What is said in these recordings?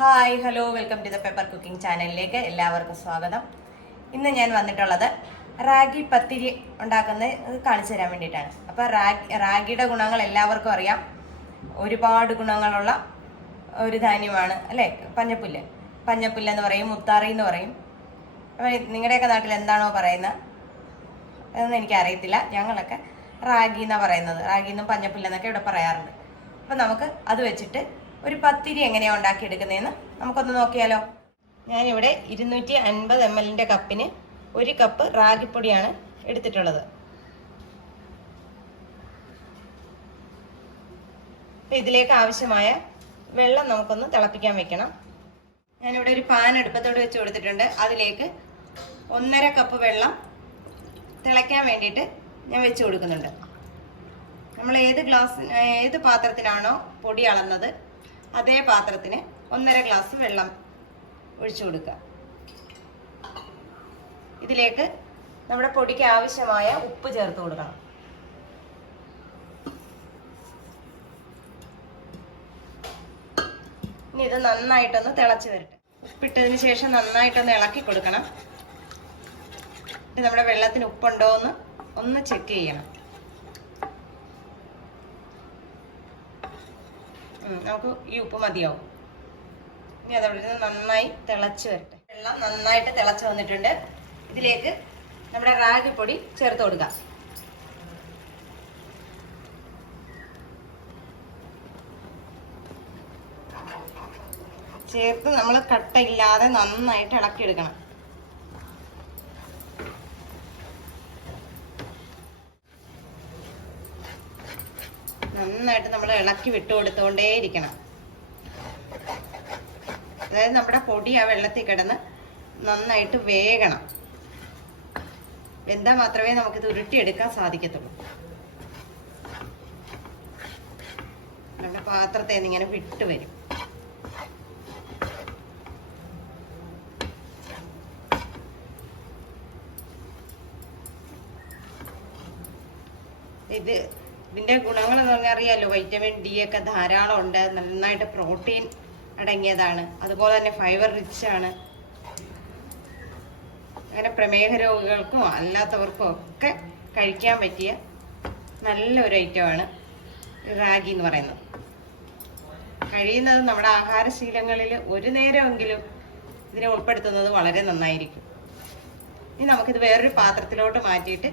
Hi hello welcome to the paper cooking ചാനലിലേക്ക് എല്ലാവർക്കും സ്വാഗതം. ഇന്ന് ഞാൻ വന്നിട്ടുള്ളത് റാഗി പത്തിരി ഉണ്ടാക്കുന്നത് കാണിച്ചു തരാൻ വേണ്ടിയിട്ടാണ്. അപ്പോൾ റാഗി റാഗിയുടെ ഗുണങ്ങൾ എല്ലാവർക്കും അറിയാം. ഒരുപാട് ഗുണങ്ങളുള്ള ഒരു ധാന്യമാണ് അല്ലേ? പഞ്ഞപ്പുല്ല്. പഞ്ഞപ്പുല്ല് എന്ന് പറയും മുത്താറി എന്ന് പറയും. നിങ്ങളുടെയൊക്കെ നാട്ടിൽ എന്താണോ പറയുന്നത്? അതൊന്നും എനിക്കറിയത്തില്ല. ഞങ്ങളൊക്കെ റാഗി എന്നാണ് പറയുന്നത്. റാഗി എന്നും പഞ്ഞപ്പുല്ലെന്നൊക്കെ ഇവിടെ പറയാറുണ്ട്. അപ്പോൾ നമുക്ക് അത് വെച്ചിട്ട് ഒരു പത്തിരി എങ്ങനെയാണ് ഉണ്ടാക്കിയെടുക്കുന്നതെന്ന് നമുക്കൊന്ന് നോക്കിയാലോ. ഞാനിവിടെ ഇരുന്നൂറ്റി അൻപത് എം എല്ലിന്റെ കപ്പിന് ഒരു കപ്പ് റാഗിപ്പൊടിയാണ് എടുത്തിട്ടുള്ളത്. ഇതിലേക്ക് ആവശ്യമായ വെള്ളം നമുക്കൊന്ന് തിളപ്പിക്കാൻ വെക്കണം. ഞാനിവിടെ ഒരു പാൻ അടുപ്പത്തോട് വെച്ച് കൊടുത്തിട്ടുണ്ട്. അതിലേക്ക് ഒന്നര കപ്പ് വെള്ളം തിളയ്ക്കാൻ വേണ്ടിയിട്ട് ഞാൻ വെച്ച് കൊടുക്കുന്നുണ്ട്. നമ്മൾ ഏത് ഗ്ലാസ് ഏത് പാത്രത്തിലാണോ പൊടി അളന്നത് അതേ പാത്രത്തിന് ഒന്നര ഗ്ലാസ് വെള്ളം ഒഴിച്ചു കൊടുക്കുക. ഇതിലേക്ക് നമ്മുടെ പൊടിക്ക് ആവശ്യമായ ഉപ്പ് ചേർത്ത് കൊടുക്കണം. ഇനി ഇത് നന്നായിട്ടൊന്ന് തിളച്ച് വരട്ടെ. ഉപ്പിട്ടതിന് ശേഷം നന്നായിട്ടൊന്ന് ഇളക്കി കൊടുക്കണം. ഇത് നമ്മുടെ വെള്ളത്തിന് ഉപ്പുണ്ടോ എന്ന് ഒന്ന് ചെക്ക് ചെയ്യണം. നമുക്ക് ഈ ഉപ്പ് മതിയാവും. ഇനി അതവിടെ നന്നായി തിളച്ച് വരട്ടെ. വെള്ളം നന്നായിട്ട് തിളച്ച് വന്നിട്ടുണ്ട്. ഇതിലേക്ക് നമ്മുടെ റാഗി പൊടി ചേർത്ത് കൊടുക്കാം. ചേർത്ത് നമ്മൾ കട്ടയില്ലാതെ നന്നായിട്ട് ഇളക്കിയെടുക്കണം. നന്നായിട്ട് നമ്മൾ ഇളക്കി വിട്ടു കൊടുത്തുകൊണ്ടേയിരിക്കണം അതായത് നമ്മുടെ പൊടി ആ വെള്ളത്തിൽ കിടന്ന് നന്നായിട്ട് വേകണം. വെന്താൽ മാത്രമേ നമുക്കിത് ഉരുട്ടിയെടുക്കാൻ സാധിക്കത്തുള്ളൂ. നമ്മുടെ പാത്രത്തെ ഇങ്ങനെ വിട്ടു വരും. ഇത് ഇതിന്റെ ഗുണങ്ങൾ എന്ന് പറഞ്ഞാൽ വൈറ്റമിൻ ഡി ഒക്കെ ധാരാളം ഉണ്ട്. നന്നായിട്ട് പ്രോട്ടീൻ അടങ്ങിയതാണ്. അതുപോലെ തന്നെ ഫൈബർ റിച്ച് ആണ്. അങ്ങനെ പ്രമേഹ രോഗികൾക്കും അല്ലാത്തവർക്കും ഒക്കെ കഴിക്കാൻ പറ്റിയ നല്ലൊരു ഐറ്റമാണ് റാഗി എന്ന് പറയുന്നത്. കഴിയുന്നത് നമ്മുടെ ആഹാരശീലങ്ങളിൽ ഒരു നേരമെങ്കിലും ഇതിനെ ഉൾപ്പെടുത്തുന്നത് വളരെ നന്നായിരിക്കും. ഇനി നമുക്കിത് വേറൊരു പാത്രത്തിലോട്ട് മാറ്റിയിട്ട്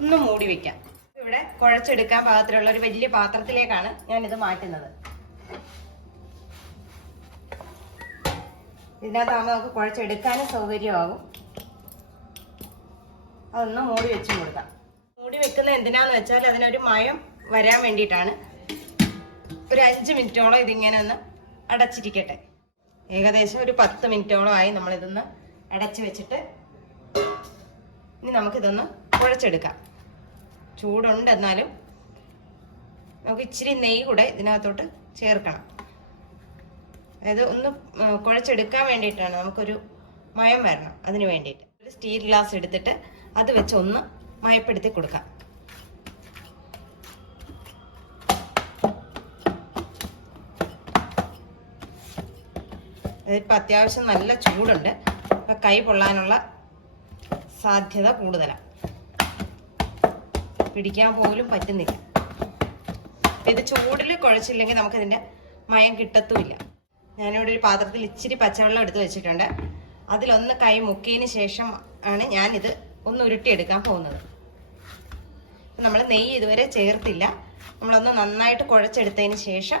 ഒന്ന് മൂടി വെക്കാം. ഇവിടെ കുഴച്ചെടുക്കാൻ പാകത്തിലുള്ള ഒരു വലിയ പാത്രത്തിലേക്കാണ് ഞാൻ ഇത് മാറ്റുന്നത്. ഇതിനകത്താകുമ്പോൾ നമുക്ക് കുഴച്ചെടുക്കാനും സൗകര്യമാകും. അതൊന്ന് മൂടി വെച്ചും കൊടുക്കാം. മൂടി വെക്കുന്നത് എന്തിനാന്ന് വെച്ചാൽ അതിനൊരു മയം വരാൻ വേണ്ടിയിട്ടാണ്. ഒരു അഞ്ച് മിനിറ്റോളം ഇതിങ്ങനെ ഒന്ന് അടച്ചിരിക്കട്ടെ. ഏകദേശം ഒരു പത്ത് മിനിറ്റോളം ആയി നമ്മളിതൊന്ന് അടച്ചു വെച്ചിട്ട് ഇനി നമുക്കിതൊന്ന് കുഴച്ചെടുക്കാം. ചൂടുണ്ട് എന്നാലും നമുക്ക് ഇച്ചിരി നെയ്യ് കൂടെ ഇതിനകത്തോട്ട് ചേർക്കണം. അതായത് ഒന്ന് കുഴച്ചെടുക്കാൻ വേണ്ടിയിട്ടാണ് നമുക്കൊരു മയം വരണം അതിന് വേണ്ടിയിട്ട്. ഒരു സ്റ്റീൽ ഗ്ലാസ് എടുത്തിട്ട് അത് വെച്ച് ഒന്ന് മയപ്പെടുത്തി കൊടുക്കാം. അതിപ്പോൾ അത്യാവശ്യം നല്ല ചൂടുണ്ട്. അപ്പം കൈ പൊള്ളാനുള്ള സാധ്യത കൂടുതലാണ് പിടിക്കാൻ പോലും പറ്റുന്നില്ല. ഇത് ചൂടിൽ കുഴച്ചില്ലെങ്കിൽ നമുക്കതിന്റെ മയം കിട്ടത്തുമില്ല. ഞാനിവിടെ ഒരു പാത്രത്തിൽ ഇച്ചിരി പച്ചവെള്ളം എടുത്ത് വെച്ചിട്ടുണ്ട്. അതിലൊന്ന് കൈ മുക്കിയതിന് ശേഷം ആണ് ഞാനിത് ഒന്ന് ഉരുട്ടിയെടുക്കാൻ പോകുന്നത്. നമ്മൾ നെയ്യ് ഇതുവരെ ചേർത്തില്ല. നമ്മളൊന്ന് നന്നായിട്ട് കുഴച്ചെടുത്തതിന് ശേഷം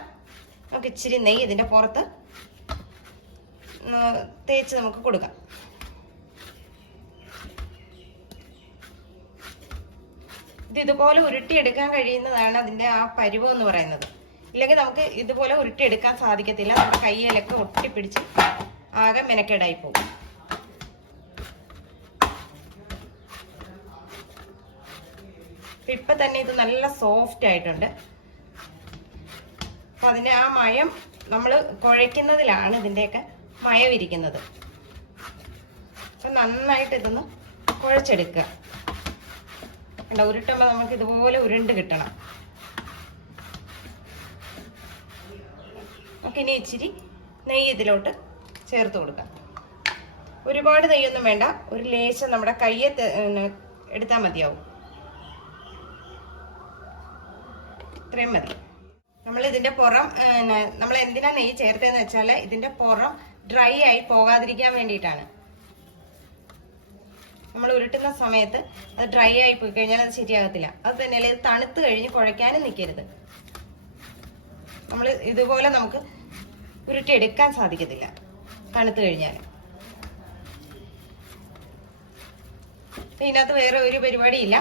നമുക്ക് ഇച്ചിരി നെയ്യ് ഇതിന്റെ പുറത്ത് തേച്ച് നമുക്ക് കൊടുക്കാം. ഇത് ഇതുപോലെ ഉരുട്ടിയെടുക്കാൻ കഴിയുന്നതാണ് അതിന്റെ ആ പരുവം എന്ന് പറയുന്നത്. ഇല്ലെങ്കിൽ നമുക്ക് ഇതുപോലെ ഉരുട്ടിയെടുക്കാൻ സാധിക്കത്തില്ല. നമ്മുടെ കയ്യിലൊക്കെ ഒട്ടിപ്പിടിച്ച് ആകെ മെനക്കേടായി പോകും. ഇപ്പൊ തന്നെ ഇത് നല്ല സോഫ്റ്റ് ആയിട്ടുണ്ട്. അപ്പൊ അതിന്റെ ആ മയം നമ്മൾ കുഴയ്ക്കുന്നതിലാണ് ഇതിന്റെയൊക്കെ മയം ഇരിക്കുന്നത്. അപ്പൊ നന്നായിട്ട് ഇതൊന്ന് കുഴച്ചെടുക്കുക. കണ്ടോ ഉരുട്ടുമ്പോൾ നമുക്ക് ഇതുപോലെ ഉരുണ്ട് കിട്ടണം. നമുക്ക് ഇനി ഇച്ചിരി നെയ്യ് ഇതിലോട്ട് ചേർത്ത് കൊടുക്കാം. ഒരുപാട് നെയ്യൊന്നും വേണ്ട. ഒരു ലേശം നമ്മുടെ കയ്യെ എടുത്താൽ മതിയാവും. ഇത്രയും മതി. നമ്മൾ ഇതിന്റെ പുറം നമ്മൾ എന്തിനാ നെയ്യ് ചേർത്തതെന്ന് വെച്ചാൽ ഇതിന്റെ പുറം ഡ്രൈ ആയി പോകാതിരിക്കാൻ വേണ്ടിയിട്ടാണ്. നമ്മൾ ഉരുട്ടുന്ന സമയത്ത് അത് ഡ്രൈ ആയി പോയി കഴിഞ്ഞാൽ അത് ശരിയാകത്തില്ല. അത് തന്നെയല്ല ഇത് തണുത്ത് കഴിഞ്ഞ് കുഴയ്ക്കാനും നിൽക്കരുത്. നമ്മൾ ഇതുപോലെ നമുക്ക് ഉരുട്ടിയെടുക്കാൻ സാധിക്കത്തില്ല തണുത്ത് കഴിഞ്ഞാൽ. ഇതിനകത്ത് വേറെ ഒരു പരിപാടിയില്ല.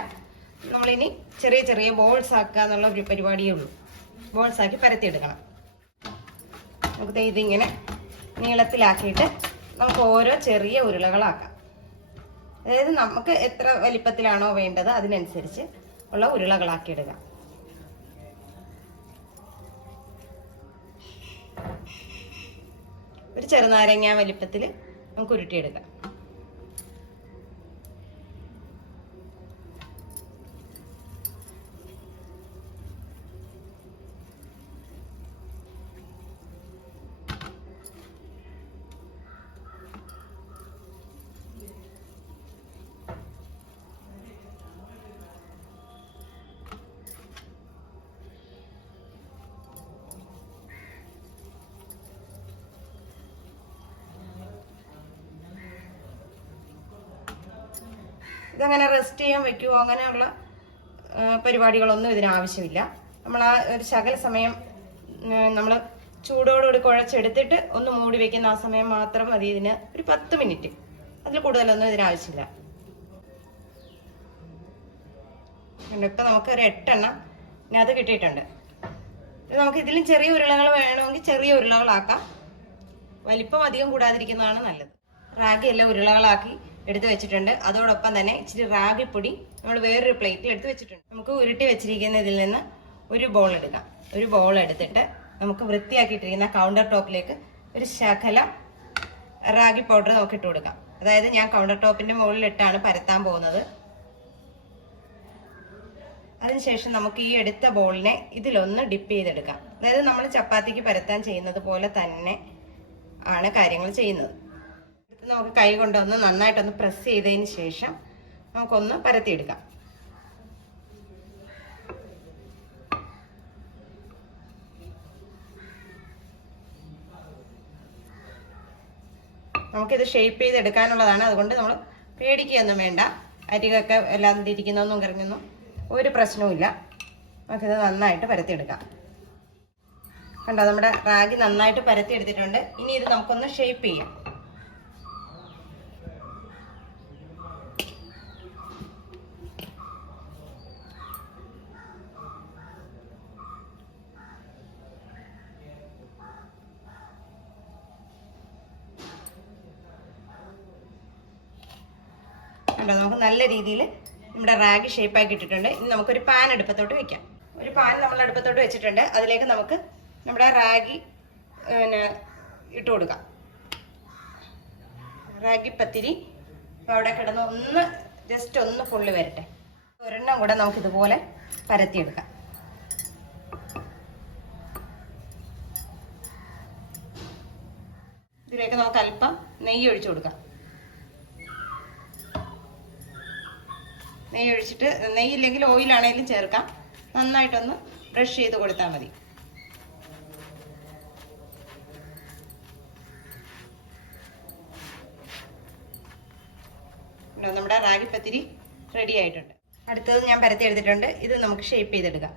നമ്മളിനി ചെറിയ ചെറിയ ബോൾസ് ആക്കുക എന്നുള്ള ഒരു പരിപാടിയേ ഉള്ളൂ. ബോൾസ് ആക്കി പരത്തിയെടുക്കണം. നമുക്ക് ഇതിങ്ങനെ നീളത്തിലാക്കിയിട്ട് നമുക്ക് ഓരോ ചെറിയ ഉരുളകളാക്കാം. അതായത് നമുക്ക് എത്ര വലിപ്പത്തിലാണോ വേണ്ടത് അതിനനുസരിച്ച് ഉള്ള ഉരുളകളാക്കി ഇടുക ഒരു ചെറുനാരങ്ങ വലിപ്പത്തിൽ നമുക്ക് ഉരുട്ടിയെടുക്കാം ഇതങ്ങനെ റെസ്റ്റ് ചെയ്യാൻ വെക്കുവോ? അങ്ങനെയുള്ള പരിപാടികളൊന്നും ഇതിനാവശ്യമില്ല നമ്മൾ ആ ഒരു ശകല സമയം നമ്മൾ ചൂടോടുകൂടി കുഴച്ചെടുത്തിട്ട് ഒന്ന് മൂടി വെക്കുന്ന ആ സമയം മാത്രം മതി ഇതിന്. ഒരു പത്ത് മിനിറ്റ് അതിൽ കൂടുതലൊന്നും ഇതിനാവശ്യമില്ല ഇതൊക്കെ നമുക്ക് ഒരു എട്ടെണ്ണം ഇതിനകത്ത് കിട്ടിയിട്ടുണ്ട്. നമുക്ക് ഇതിലും ചെറിയ ഉരുളകൾ വേണമെങ്കിൽ ചെറിയ ഉരുളകളാക്കാം. വലിപ്പം അധികം കൂടാതിരിക്കുന്നതാണ് നല്ലത്. റാഗി എല്ലാം ഉരുളകളാക്കി എടുത്ത് വെച്ചിട്ടുണ്ട്. അതോടൊപ്പം തന്നെ ഇച്ചിരി റാഗിപ്പൊടി നമ്മൾ വേറൊരു പ്ലേറ്റിൽ എടുത്ത് വെച്ചിട്ടുണ്ട്. നമുക്ക് ഉരുട്ടി വെച്ചിരിക്കുന്ന ഇതിൽ നിന്ന് ഒരു ബോൾ എടുക്കാം. ഒരു ബോൾ എടുത്തിട്ട് നമുക്ക് വൃത്തിയാക്കിയിട്ടിരിക്കുന്ന കൗണ്ടർ ടോപ്പിലേക്ക് ഒരു ശകല റാഗി പൗഡർ നമുക്ക് ഇട്ട് കൊടുക്കാം. അതായത് ഞാൻ കൗണ്ടർ ടോപ്പിന്റെ മുകളിലിട്ടാണ് പരത്താൻ പോകുന്നത്. അതിനുശേഷം നമുക്ക് ഈ എടുത്ത ബോളിനെ ഇതിലൊന്ന് ഡിപ്പ് ചെയ്തെടുക്കാം. അതായത് നമ്മൾ ചപ്പാത്തിക്ക് പരത്താൻ ചെയ്യുന്നത് പോലെ തന്നെ ആണ് കാര്യങ്ങൾ ചെയ്യുന്നത്. നമുക്ക് കൈ കൊണ്ടൊന്ന് നന്നായിട്ടൊന്ന് പ്രസ് ചെയ്തതിന് ശേഷം നമുക്കൊന്ന് പരത്തിയെടുക്കാം. നമുക്കിത് ഷേപ്പ് ചെയ്തെടുക്കാനുള്ളതാണ്. അതുകൊണ്ട് നമ്മൾ പേടിക്കുകയൊന്നും വേണ്ട. അരികൊക്കെ എല്ലാം തിരിക്കുന്നൊന്നും കറങ്ങുന്നു ഒരു പ്രശ്നവുമില്ല. നമുക്കിത് നന്നായിട്ട് പരത്തിയെടുക്കാം. കണ്ടോ നമ്മുടെ റാഗി നന്നായിട്ട് പരത്തിയെടുത്തിട്ടുണ്ട്. ഇനി ഇത് നമുക്കൊന്ന് ഷേപ്പ് ചെയ്യാം. കണ്ടോ? നമുക്ക് നല്ല രീതിയിൽ നമ്മുടെ റാഗ് ഷേപ്പ് ആക്കി ഇട്ടിട്ടുണ്ട്. ഇനി നമുക്കൊരു പാൻ അടുപ്പത്തോട്ട് വെക്കാം. ഒരു പാൻ നമ്മൾ അടുപ്പത്തോട്ട് വെച്ചിട്ടുണ്ട്. അതിലേക്ക് നമുക്ക് നമ്മുടെ റാഗി പിന്നെ ഇട്ട് കൊടുക്കാം. റാഗി പത്തിരി അപ്പോൾ അവിടെ കിടന്ന് ഒന്ന് ജസ്റ്റ് ഒന്ന് ഫുള്ള് വരട്ടെ. ഒരെണ്ണം കൂടെ നമുക്ക് ഇതുപോലെ പരത്തിയെടുക്കാം. ഇതിലേക്ക് നമുക്ക് അല്പം നെയ്യ് ഒഴിച്ചു കൊടുക്കാം. നെയ്യ് ഒഴിച്ചിട്ട് നെയ്യില്ലെങ്കിൽ ഓയിലാണെങ്കിലും ചേർക്കാം. നന്നായിട്ടൊന്ന് ബ്രഷ് ചെയ്ത് കൊടുത്താൽ മതി? നമ്മുടെ റാഗിപ്പത്തിരി റെഡി ആയിട്ടുണ്ട്. അടുത്തത് ഞാൻ പരത്തി എടുത്തിട്ടുണ്ട്. ഇത് നമുക്ക് ഷേപ്പ് ചെയ്തെടുക്കാം.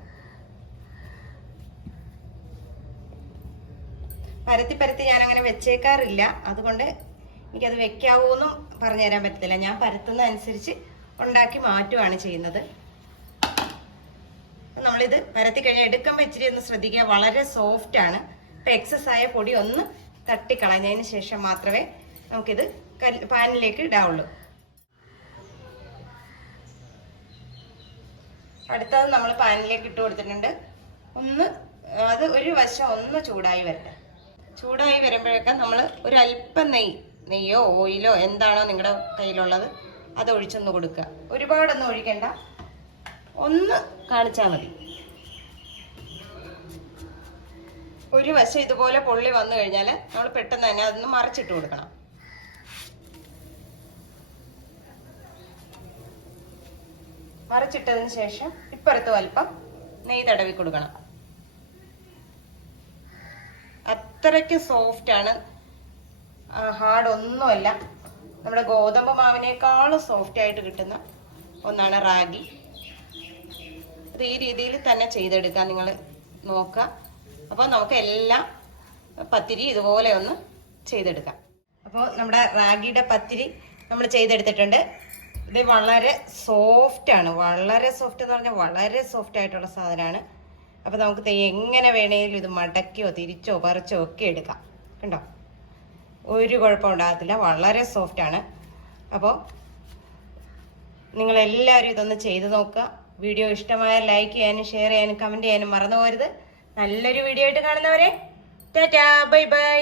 പരത്തി പരത്തി ഞാൻ അങ്ങനെ വെച്ചേക്കാറില്ല. അതുകൊണ്ട് എനിക്കത് വെക്കാവോ എന്നും പറഞ്ഞു തരാൻ പറ്റത്തില്ല. ഞാൻ പരത്തുന്ന അനുസരിച്ച് ഉണ്ടാക്കി മാറ്റുകയാണ് ചെയ്യുന്നത്. നമ്മളിത് പരത്തി കഴിഞ്ഞാൽ എടുക്കുമ്പോൾ ഇച്ചിരി ഒന്ന് ശ്രദ്ധിക്കുക. വളരെ സോഫ്റ്റ് ആണ്. ഇപ്പൊ എക്സസ് ആയ പൊടി ഒന്ന് തട്ടിക്കളഞ്ഞതിന് ശേഷം മാത്രമേ നമുക്കിത് പാനിലേക്ക് ഇടാവുള്ളൂ. അടുത്തത് നമ്മൾ പാനിലേക്ക് ഇട്ട് കൊടുത്തിട്ടുണ്ട്. ഒന്ന് അത് ഒരു വശം ഒന്ന് ചൂടായി വരട്ടെ. ചൂടായി വരുമ്പോഴൊക്കെ നമ്മൾ ഒരു അല്പം നെയ്യ് നെയ്യോ ഓയിലോ എന്താണോ നിങ്ങളുടെ കയ്യിലുള്ളത് അത് ഒഴിച്ചൊന്ന് കൊടുക്കുക. ഒരുപാടൊന്നും ഒഴിക്കണ്ട. ഒന്ന് കാണിച്ചാൽ മതി. ഒരു വശം ഇതുപോലെ പൊള്ളി വന്നു കഴിഞ്ഞാൽ നമ്മൾ പെട്ടെന്ന് തന്നെ അതൊന്ന് മറിച്ചിട്ട് കൊടുക്കണം. മറിച്ചിട്ടതിന് ശേഷം ഇപ്പുറത്ത് അല്പം നെയ് തടവി കൊടുക്കണം. അത്രയ്ക്ക് സോഫ്റ്റ് ആണ്. ഹാർഡ് ഒന്നുമല്ല. നമ്മുടെ ഗോതമ്പ് മാവിനേക്കാളും സോഫ്റ്റ് ആയിട്ട് കിട്ടുന്ന ഒന്നാണ് റാഗി. അത് ഈ രീതിയിൽ തന്നെ ചെയ്തെടുക്കാം നിങ്ങൾ നോക്കുക. അപ്പോൾ നമുക്ക് എല്ലാം പത്തിരി ഇതുപോലെ ഒന്ന് ചെയ്തെടുക്കാം. അപ്പോൾ നമ്മുടെ റാഗിയുടെ പത്തിരി നമ്മൾ ചെയ്തെടുത്തിട്ടുണ്ട്. ഇത് വളരെ സോഫ്റ്റ് ആണ്. വളരെ സോഫ്റ്റ് എന്ന് പറഞ്ഞാൽ വളരെ സോഫ്റ്റ് ആയിട്ടുള്ള സാധനമാണ്. അപ്പോൾ നമുക്ക് എങ്ങനെ വേണമെങ്കിലും ഇത് മടക്കിയോ തിരിച്ചോ പറിച്ചോ ഒക്കെ എടുക്കാം. കണ്ടോ? ഒരു കുഴപ്പം ഉണ്ടാകത്തില്ല വളരെ സോഫ്റ്റ് ആണ്. അപ്പോൾ നിങ്ങളെല്ലാവരും ഇതൊന്ന് ചെയ്ത് നോക്കുക. വീഡിയോ ഇഷ്ടമായ ലൈക്ക് ചെയ്യാനും ഷെയർ ചെയ്യാനും കമന്റ് ചെയ്യാനും മറന്നു നല്ലൊരു വീഡിയോ ആയിട്ട് കാണുന്നവരെ ടാറ്റാ ബൈ ബൈ